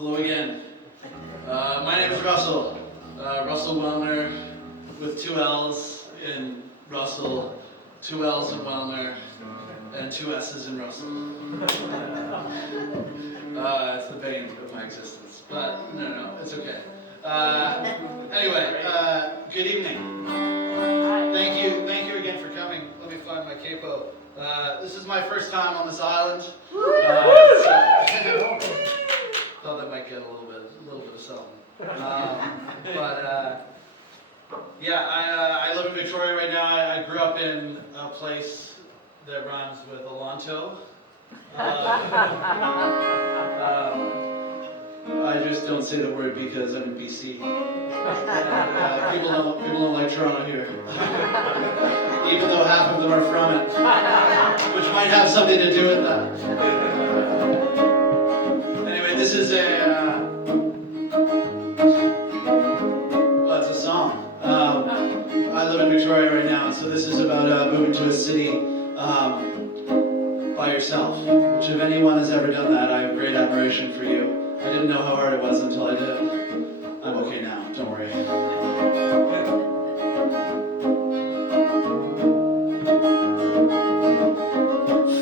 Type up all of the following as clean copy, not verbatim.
Hello again. My name is Russell. Russell Wellner with 2 L's in Russell, 2 L's in Wellner, and 2 S's in Russell. It's the bane of my existence. But no, it's okay. Anyway, good evening. Thank you again for coming. Let me find my capo. This is my first time on this island. Thought that might get a little bit of something. I live in Victoria right now. I grew up in a place that rhymes with Alonto. I just don't say the word because I'm in BC. People don't like Toronto here, even though half of them are from it, which might have something to do with that. Anyway, this is it's a song. I live in Victoria right now, so this is about moving to a city by yourself. Which, if anyone has ever done that, I have great admiration for you. I didn't know how hard it was until I did. I'm okay now, don't worry.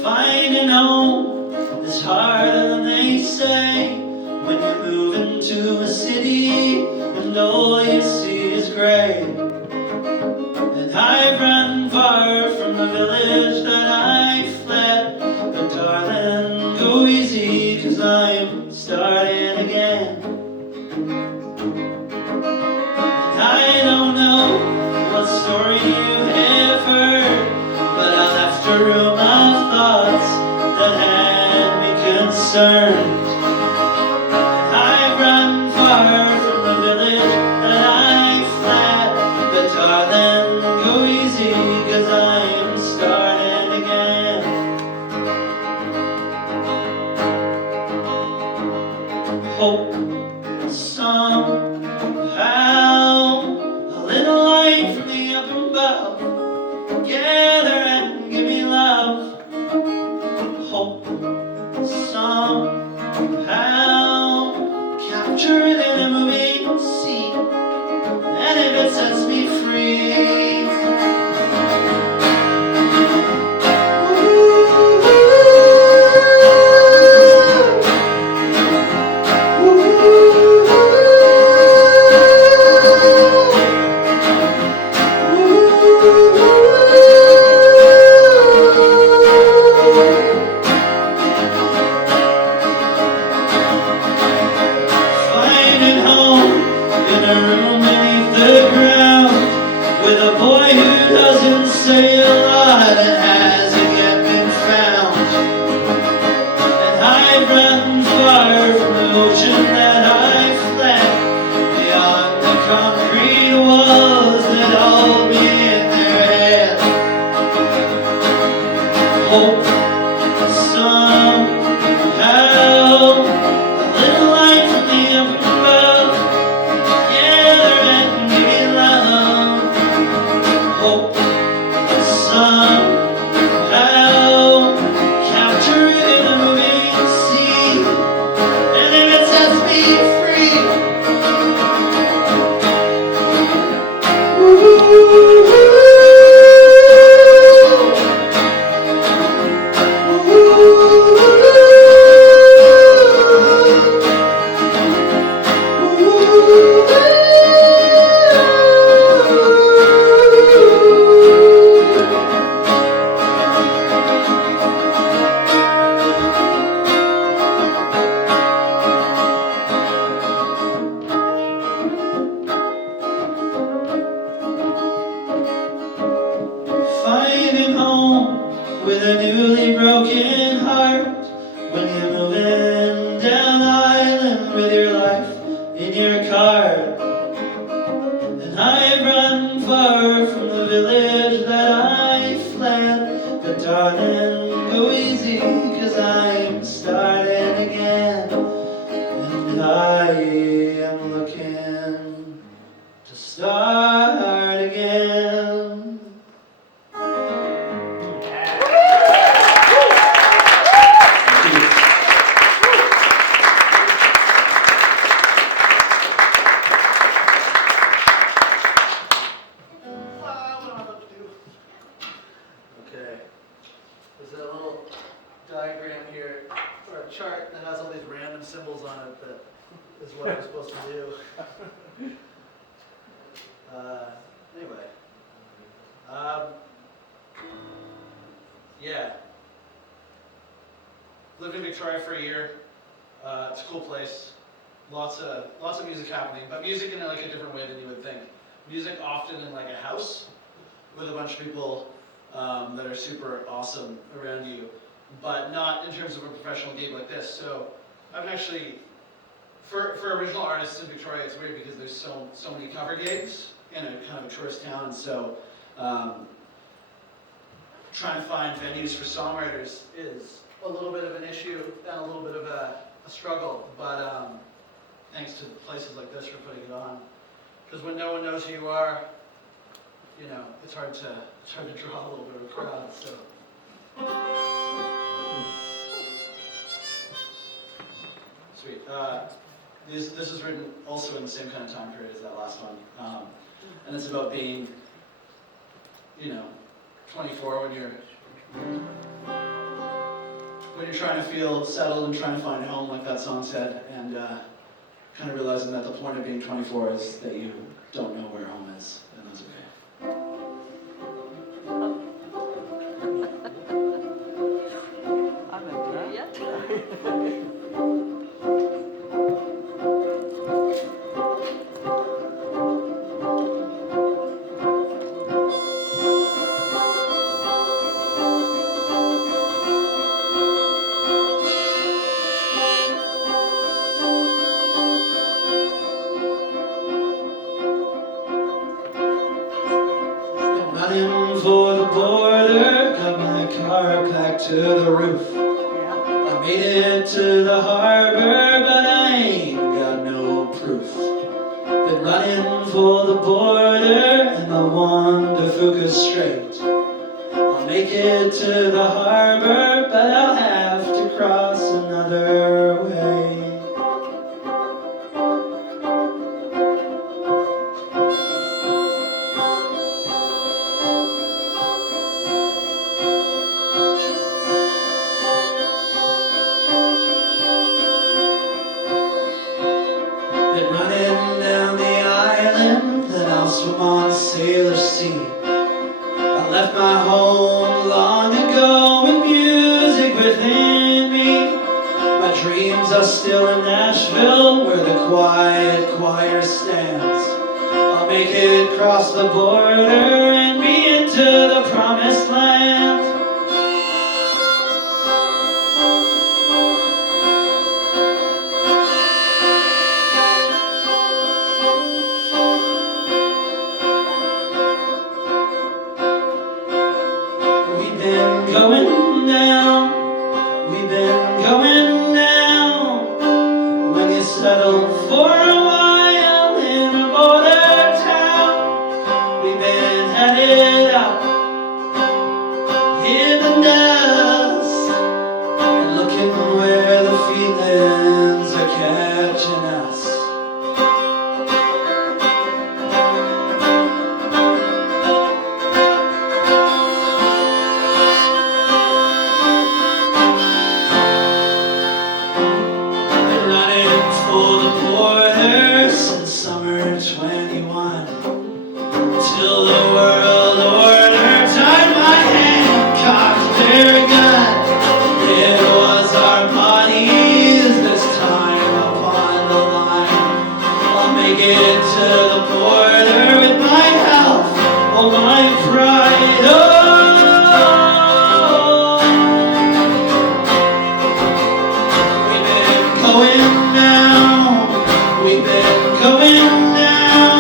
Finding home is harder than they say when you move into a city and all you see is gray. And I've run far from the village that I fled, but darling, go easy, 'cause I'm starting again. And I don't know what story you have heard, but I left a room of thoughts that had me concerned. And I've run far from the village that I fled, but darling, go easy, 'cause I'm starting again. Hope somehow a little light from the up above, gather and give me love. Hope somehow capture it in a moving scene, and if it sets me free. Finding home in a room beneath the ground with a boy who doesn't say a lot and hasn't yet been found. And I've run far from the ocean that I fled, beyond the concrete walls that hold me in their head. Hope somehow a little light from the up above, gather and give me love. Hope somehow capture it in a moving scene, and if it sets me free. Finding home with a newly broken heart when you're moving down the island with your life in your car. And I've run far from the village that I fled, but darling, go easy, 'cause I'm starting again. And I am looking to start again. has all these random symbols on it that is what I'm supposed to do. Anyway. Yeah. Lived in Victoria for a year. It's a cool place. Lots of music happening, but music in like a different way than you would think. Music often in like a house with a bunch of people that are super awesome around you, but not in terms of a professional gig like this. So I've actually, for original artists in Victoria, it's weird because there's so many cover gigs in a kind of a tourist town, and so trying to find venues for songwriters is a little bit of an issue and a little bit of a struggle, but thanks to places like this for putting it on. Because when no one knows who you are, you know, it's hard to draw a little bit of a crowd. So. Sweet. This is written also in the same kind of time period as that last one, and it's about being, you know, 24 when you're trying to feel settled and trying to find a home, like that song said, and kind of realizing that the point of being 24 is that you don't know where home is, and that's okay. I'm into that. Yeah. Running for the border, got my car packed to the roof. I made it to the harbor, but I ain't got no proof. Been running for the border and the one to Fuca Strait. I'll make it to the harbor, but I'll have to cross another way. Been running down the island, then I'll swim on Sailor Sea. I left my home long ago with music within me. My dreams are still in Nashville, where the quiet choir stands. I'll make it across the border and be into the promised land. We've been going down, we've been going down. When you settle for a while in a border town, we've been headed out in the dust, and looking where the feelings are catching us. Been running for the border since summer 21, till the world order tied my hand, cocked their gun. It was our bodies this time upon the line. I'll make it to the border with my health or my pride. Oh. We've been going down, we've been going down.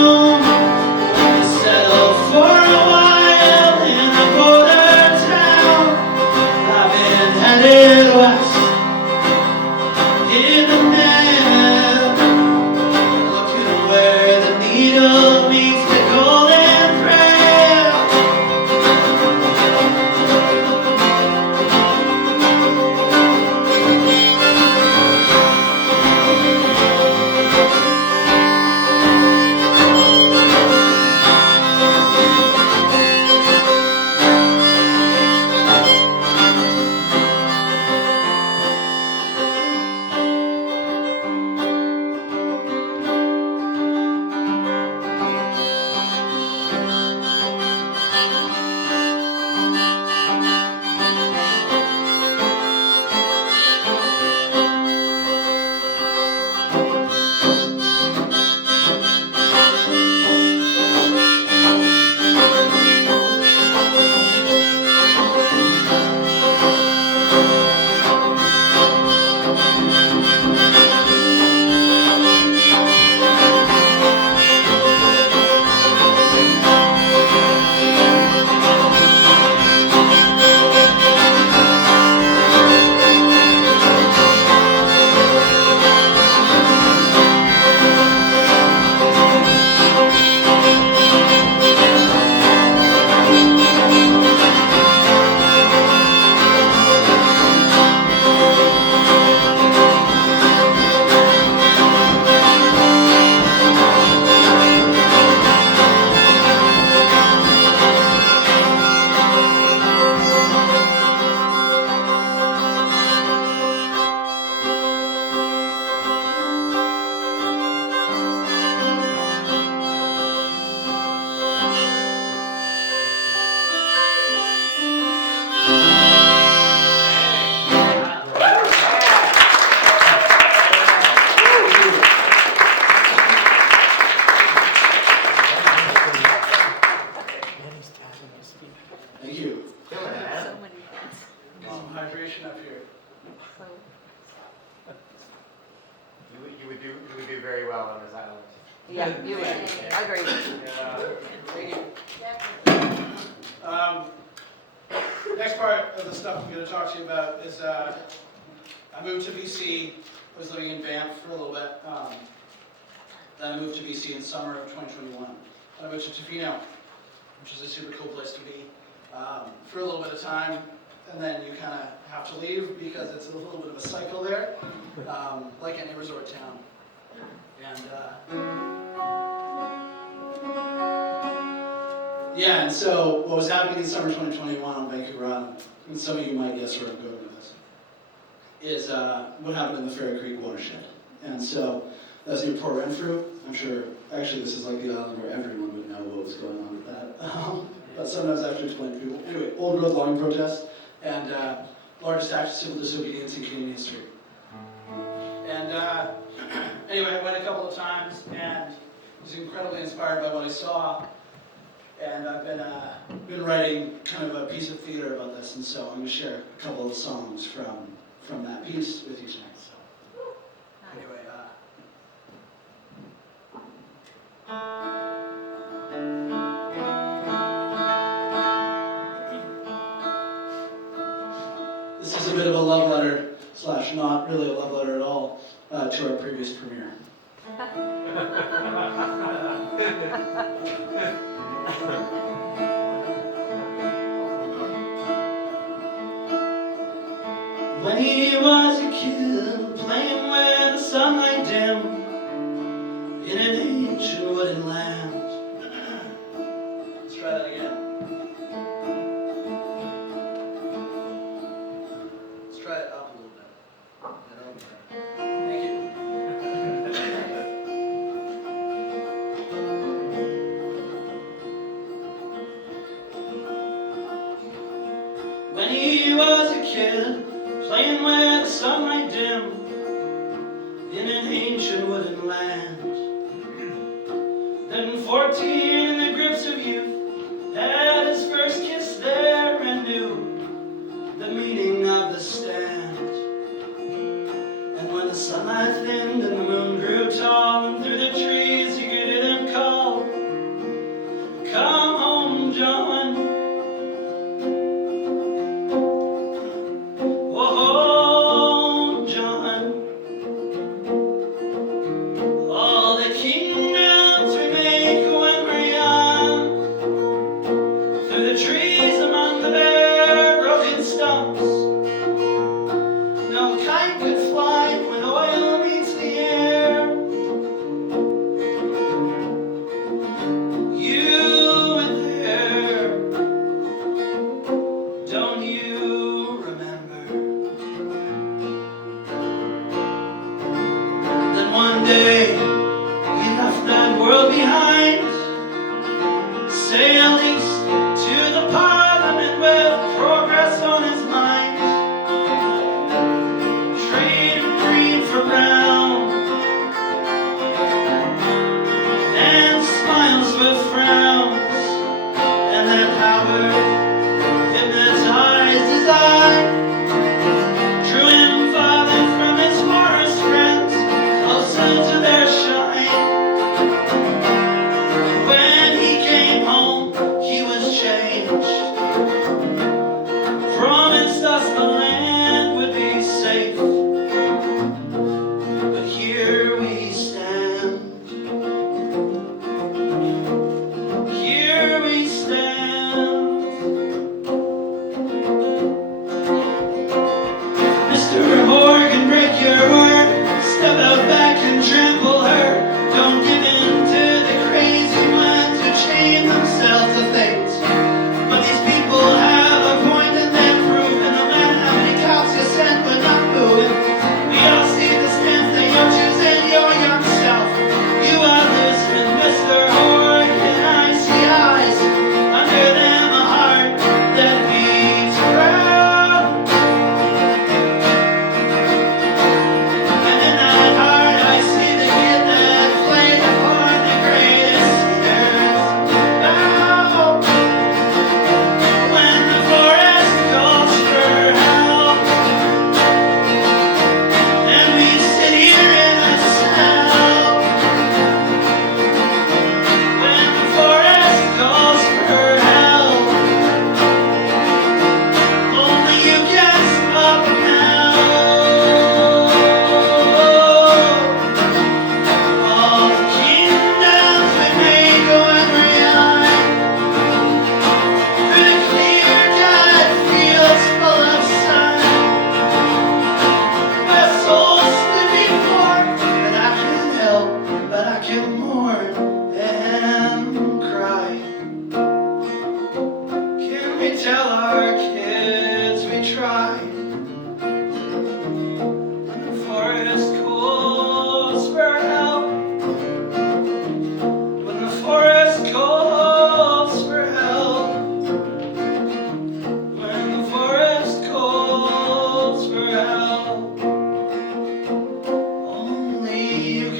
well on this island. Yeah, you're right. I agree. Next part of the stuff I'm going to talk to you about is I moved to BC. I was living in Banff for a little bit. Then I moved to BC in summer of 2021. I moved to Tofino, which is a super cool place to be for a little bit of time. And then you kind of have to leave because it's a little bit of a cycle there, like any resort town. And yeah, and so what was happening in summer 2021 on Vancouver Island, and some of you might guess where I'm going with this, is what happened in the Fairy Creek watershed. And so that's near Port Renfrew. I'm sure, actually this is like the island where everyone would know what was going on with that. But sometimes I have to explain to people. Anyway, old growth logging protest, and largest act of civil disobedience in Canadian history. And anyway, I went a couple of times and was incredibly inspired by what I saw. And I've been writing kind of a piece of theater about this, and so I'm going to share a couple of songs from that piece with you tonight. So anyway, this is a bit of a love letter / not really a love letter at all to our previous premiere. When he was a kid, playing where the sunlight dim in an ancient wooden land. Let's try that again. Let's try it up a little bit. Thank you. When he was a kid, playing where the sunlight dim in an ancient wooden land. Then 14 in the grips of youth, had his first kiss there and knew the meaning of the stand. And when the sunlight thinned and the moon grew tall, and through the trees he could hear them call, "Come home, John." Oh, John. All the kingdoms we make when we're young, through the trees among the bare broken stumps. No kite could fly when oil meets the air. You were there, don't you remember? Then one day we left that world behind, sailed east to the Parliament with progress on his mind. Traded green for brown, and smiles with frowns, and that power hypnotized his eye, drew him farther from his forest friends, closer to their shine. When he came home,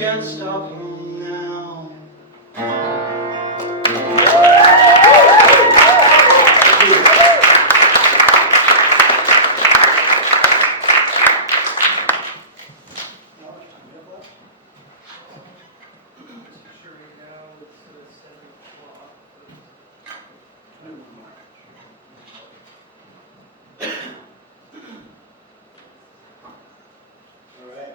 can't stop home now. All right.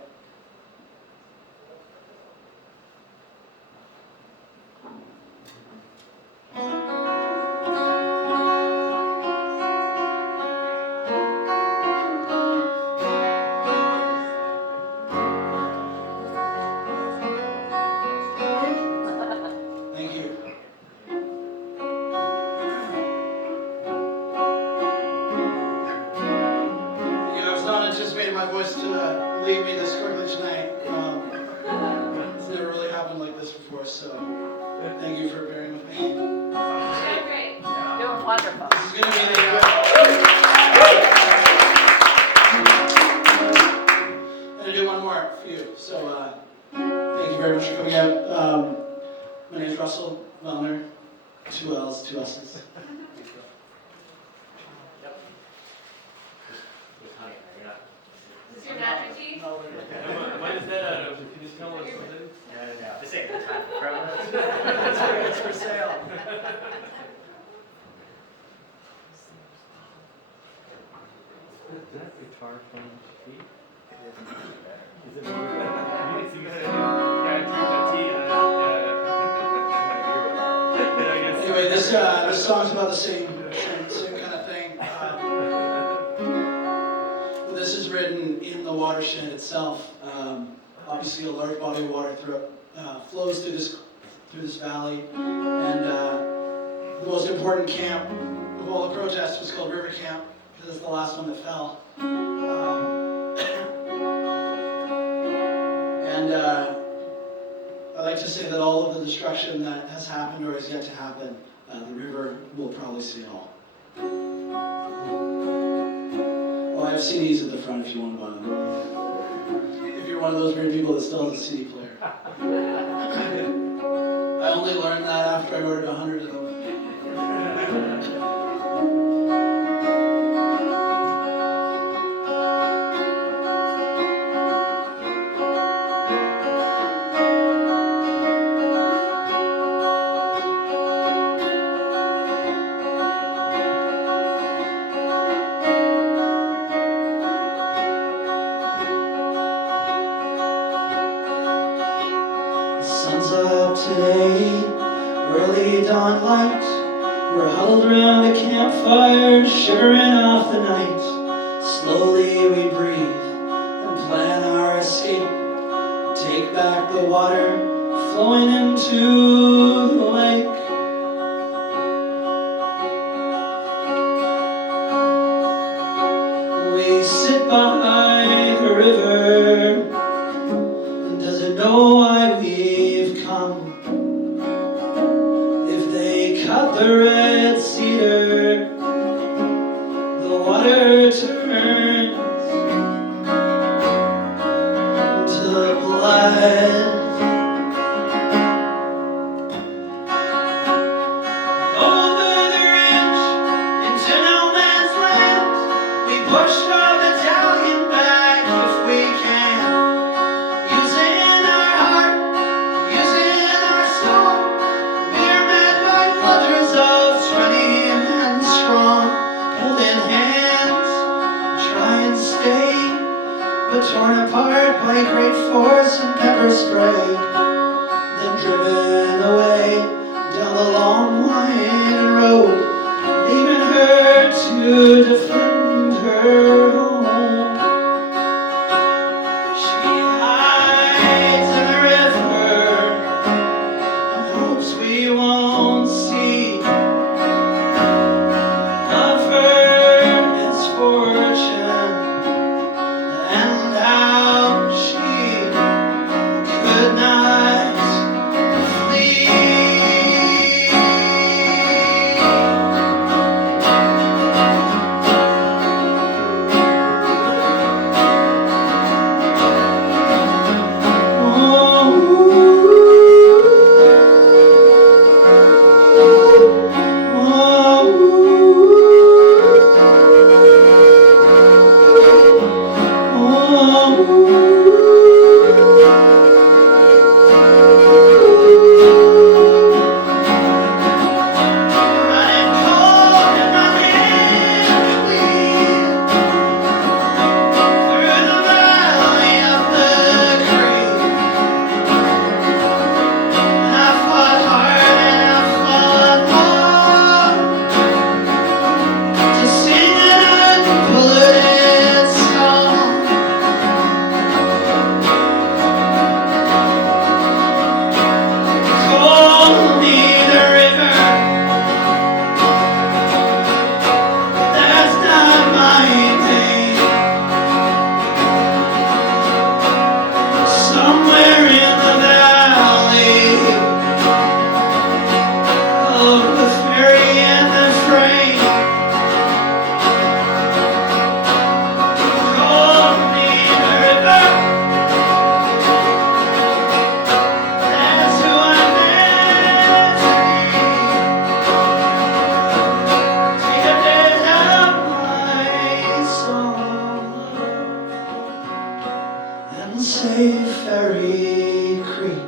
Thank you. I was not anticipating my voice to leave me this quickly tonight. It's never really happened like this before, so thank you for bearing with me. Great. Doing wonderful. This is going to be the. I'm going to do one more for you. So thank you very much for coming out. My name is Russell Wellner. 2 L's, 2 S's. Is this your magic tea? When is that out of? Can you just tell us what it is? No. This ain't the time for promos. It's for sale. Is that guitar from Pete? Is it more than that? You said, yeah, I drink that tea and Anyway, this song's about the same kind of thing. This is written in the watershed itself. Obviously, a large body of water flows through this valley, and the most important camp of all the protests was called River Camp because it's the last one that fell. And I like to say that all of the destruction that has happened or is yet to happen, the river will probably see it all. Well, I have CDs at the front if you want to buy them. If you're one of those weird people that still has a CD player. I only learned that after I ordered 100 of them. Sun's up today, early dawn light. We're huddled around a campfire, shivering off the night. Slowly we breathe and plan our escape. Take back the water flowing into the lake. We sit by the river. Does it know why we've come? If they cut the red cedar, the water turns to blood. Over the ridge into no man's land, we push our battalion back if we can. Using our heart, using our soul, we're met by mothers of 20 men strong, holding hands, try and stay, but torn apart by great force and pepper spray, then driven away down the long winding road, leaving her to defend her home. She hides in the river and hopes we won't see of her misfortune and how she could not flee. Cherry Creek.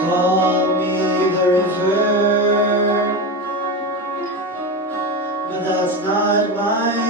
Call me the river, but that's not my